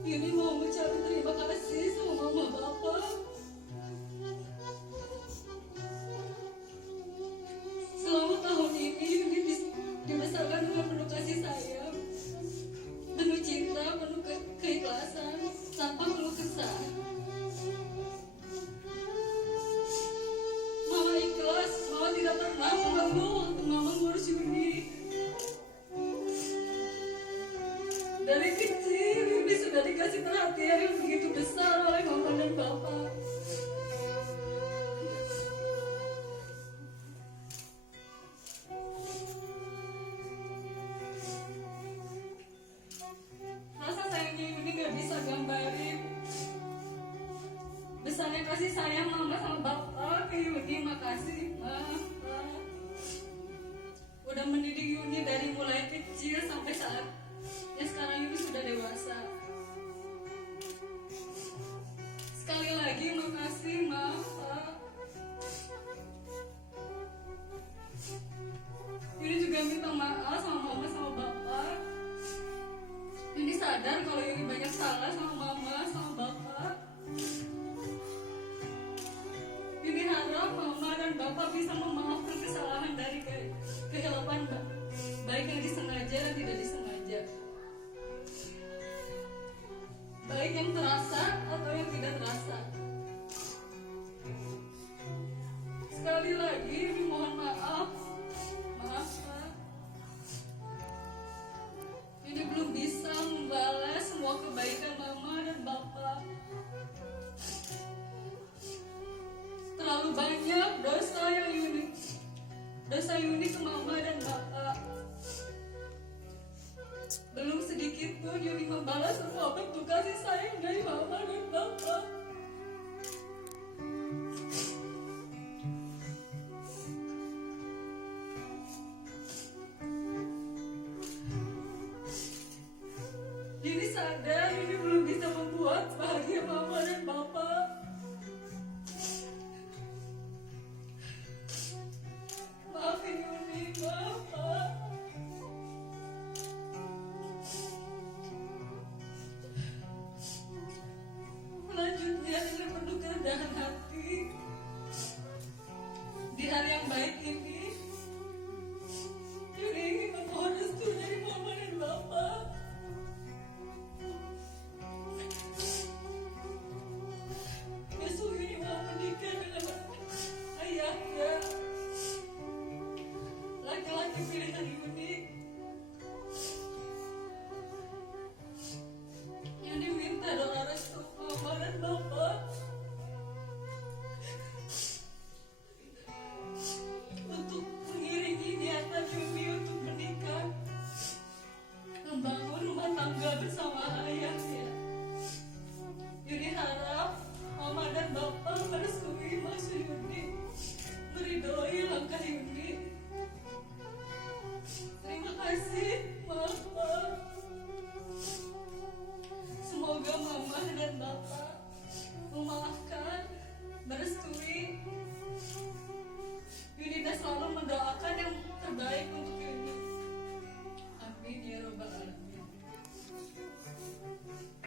Ini mau mengucapkan terima kasih sama mama bapak. Selama tahun ini dibesarkan dengan penuh kasih sayang, penuh cinta, penuh keikhlasan, tanpa keluh kesah. Mama ikhlas, mama tidak pernah mengeluh waktu mama ngurus Yuni. Dari kecil Yuni sudah dikasih perhatian yang begitu besar oleh mama dan bapak. Rasa sayangnya Yuni gak bisa gambarin. Besarnya kasih sayang mama sama bapak ke Yuni. Makasih Pak. Udah mendidik Yuni dari mulai kecil sampai saat ya sekarang Yuni sudah dewasa. Sekali lagi makasih Pak. Yuni juga minta maaf sama mama sama bapak. Yuni sadar kalau Yuni banyak salah sama mama sama bapak. Yuni harap mama dan bapak bisa memaafkan kesalahan dari kehilapan baik yang disengaja dan tidak disengaja, baik yang terasa atau yang tidak terasa. Sekali lagi Yuni mohon maaf Pak. Yuni belum bisa membalas semua kebaikan mama dan bapak. Terlalu banyak dosa Yuni ke mama dan bapak. Belum sedikit pun Yuni membalas semua bentuk kasih sayang dari mama dan bapak. Yuni sadar Yuni belum bisa membuat bahagia mama dan bapak. Maafin Yuni, Bapak. Selanjutnya dengan penuh kerendahan hati, di hari yang baik ini, Yuni ingin memohon restu dari mama dan bapak. Besok Yuni mau menikah dengan ayahnya, laki-laki pilihan Yuni. Yuni minta doa restu mama dan bapak untuk mengiringi niatan Yuni untuk menikah, membangun rumah tangga bersama ayahnya. Yuni harap mama dan bapak merestui Mas Yuni, meridhoi